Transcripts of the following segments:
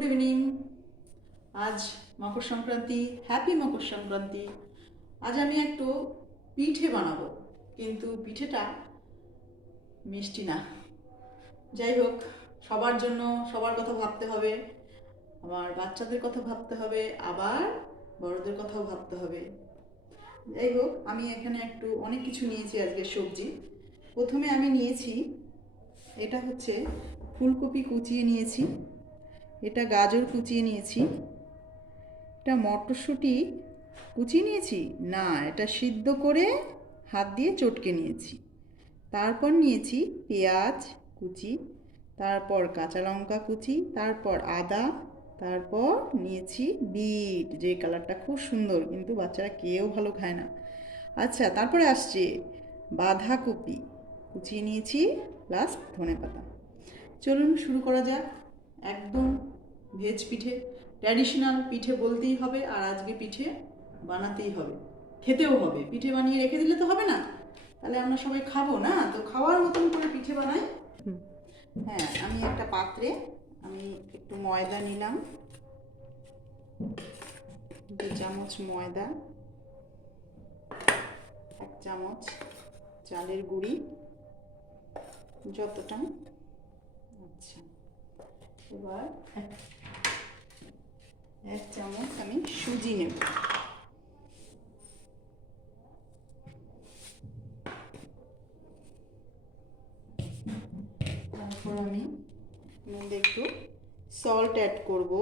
Good evening. আজ Makar Sankranti, happy Makar Sankranti. আজ আমি একটু পিঠে বানাবো, কিন্তু পিঠেটা মিষ্টি না। যাই হোক, সবার জন্য সবার কথা ভাবতে হবে, আমার বাচ্চাদের কথা ভাবতে হবে, আবার বড়দের কথাও ভাবতে হবে। যাই হোক, আমি এখানে একটু অনেক কিছু নিয়েছি আজকে সবজি। প্রথমে আমি নিয়েছি, এটা হচ্ছে ফুলকপি কুচিয়ে নিয়েছি, এটা গাজর কুচিয়ে নিয়েছি, এটা মটরশুঁটি কুচিয়ে নিয়েছি না, এটা সিদ্ধ করে হাত দিয়ে চটকে নিয়েছি। তারপর নিয়েছি পেঁয়াজ কুচি, তারপর কাঁচা লঙ্কা কুচি, তারপর আদা, তারপর নিয়েছি বিট, যে কালারটা খুব সুন্দর, কিন্তু বাচ্চারা কেউ ভালো খায় না। আচ্ছা, তারপরে আসছে বাঁধাকপি কুচিয়ে নিয়েছি, প্লাস ধনেপাতা। চলুন শুরু করা যাক। একদম ভেজ পিঠে, ট্র্যাডিশনাল পিঠে বলতেই হবে, আর আজকে পিঠে বানাতেই হবে, খেতেও হবে। পিঠে বানিয়ে রেখে দিলে তো হবে না, তাহলে আমরা সবাই খাবো না, তো খাওয়ার মতন করে পিঠে বানাই। হ্যাঁ, আমি একটা পাত্রে আমি একটু ময়দা নিলাম, 2 চামচ ময়দা, 1 চামচ চালের গুঁড়ি, যতটা। আচ্ছা, এবার 1 চামচ আমি সুজি নেব। তারপর আমি মধ্যে একটু সল্ট অ্যাড করব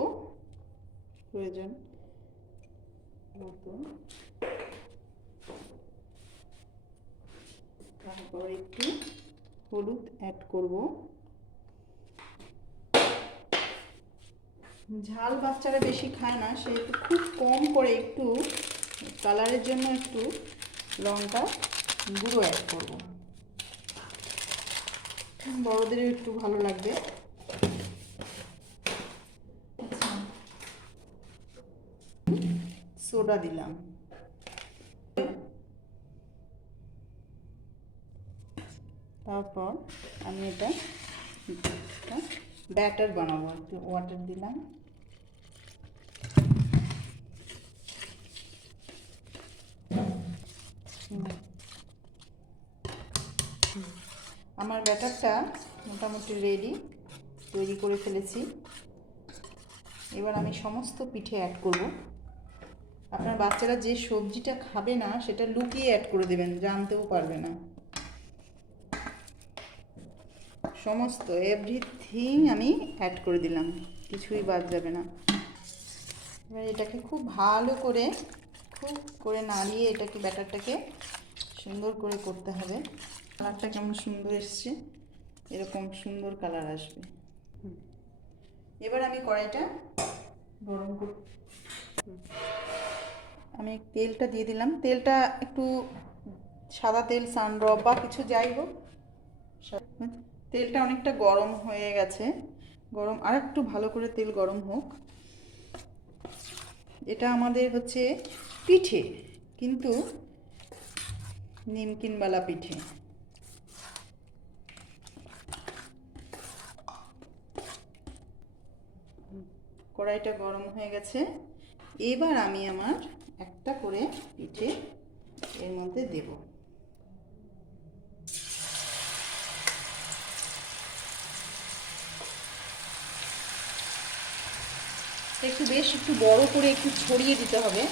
প্রয়োজন মতো, তারপর একটু হলুদ অ্যাড করব। ঝাল বাচ্চারা বেশি খায় না, সেহেতু খুব কম করে একটু কালারের জন্য একটু লঙ্কা গুঁড়ো অ্যাড করব, বড়দেরও একটু ভালো লাগবে। আচ্ছা, সোডা দিলাম। তারপর আমি এটা ব্যাটার বানাবো, একটু ওয়াটার দিলাম। আমার ব্যাটারটা মোটামুটি রেডি, তৈরি করে ফেলেছি। এবার আমি সমস্ত পিঠে অ্যাড করব। আপনার বাচ্চারা যে সবজিটা খাবে না সেটা লুকিয়ে অ্যাড করে দেবেন, জানতেও পারবে না। সমস্ত এভরিথিং আমি অ্যাড করে দিলাম, কিছুই বাদ যাবে না। এবার এটাকে খুব ভালো করে নাড়িয়ে এটাকে ব্যাটারটাকে সুন্দর করে করতে হবে। কালারটা কেমন সুন্দর এসছে, এরকম সুন্দর কালার আসবে। এবার আমি কড়াইটা গরম করে আমি তেলটা দিয়ে দিলাম। তেলটা একটু সাদা তেল, সানড্রপ বা কিছু যাই হোক, তেলটা অনেকটা গরম হয়ে গেছে। গরম আর একটু ভালো করে তেল গরম হোক। এটা আমাদের হচ্ছে পিঠে, কিন্তু নিমকিনওয়ালা পিঠে। কড়াইটা গরম হয়ে গেছে। এবার আমি আমার একটা করে পিঠে এর মধ্যে দেব। একটু বড় করে একটু ছড়িয়ে দিতে হবে।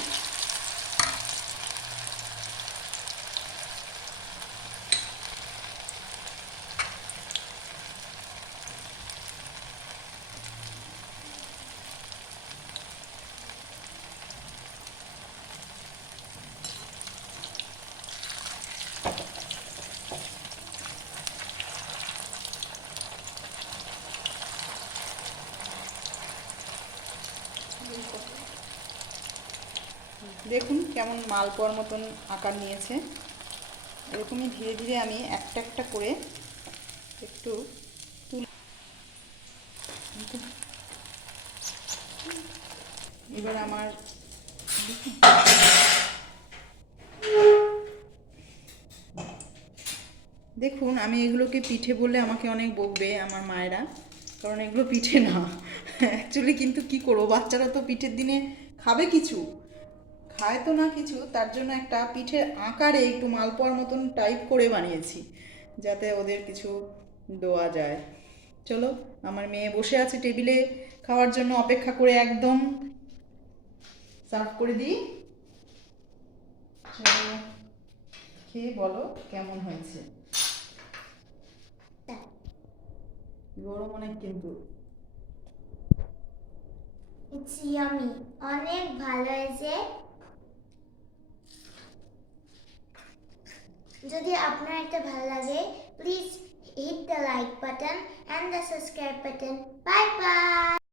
দেখুন কেমন মালপোয়ার মতন আকার নিয়েছে। এরকমই ধীরে ধীরে আমি একটা একটা করে একটু তুলে, এবার আমার দেখুন, আমি এগুলোকে পিঠে বলে আমাকে অনেক বকবে আমার মায়েরা, কারণ এগুলো পিঠে না, অ্যাকচুয়ালি কিন্তু কি করবো, বাচ্চারা তো পিঠের দিনে খাবে কিছু, খায় তো না কিছু, তার জন্য একটা পিঠের আকারে একটু মালপোয়ার মতন টাইপ করে বানিয়েছি, যাতে ওদের কিছু দেওয়া যায়। চলো, আমার মেয়ে বসে আছে টেবিলে খাওয়ার জন্য অপেক্ষা করে, একদম সার্ভ করে দিই। চলো, খেয়ে বলো কেমন হয়েছে। গরম অনেক কিন্তু। ইটস ইয়ামি, অনেক ভালো হয়েছে। যদি আপনার এটা ভালো লাগে, please hit the like button and the subscribe button. Bye bye.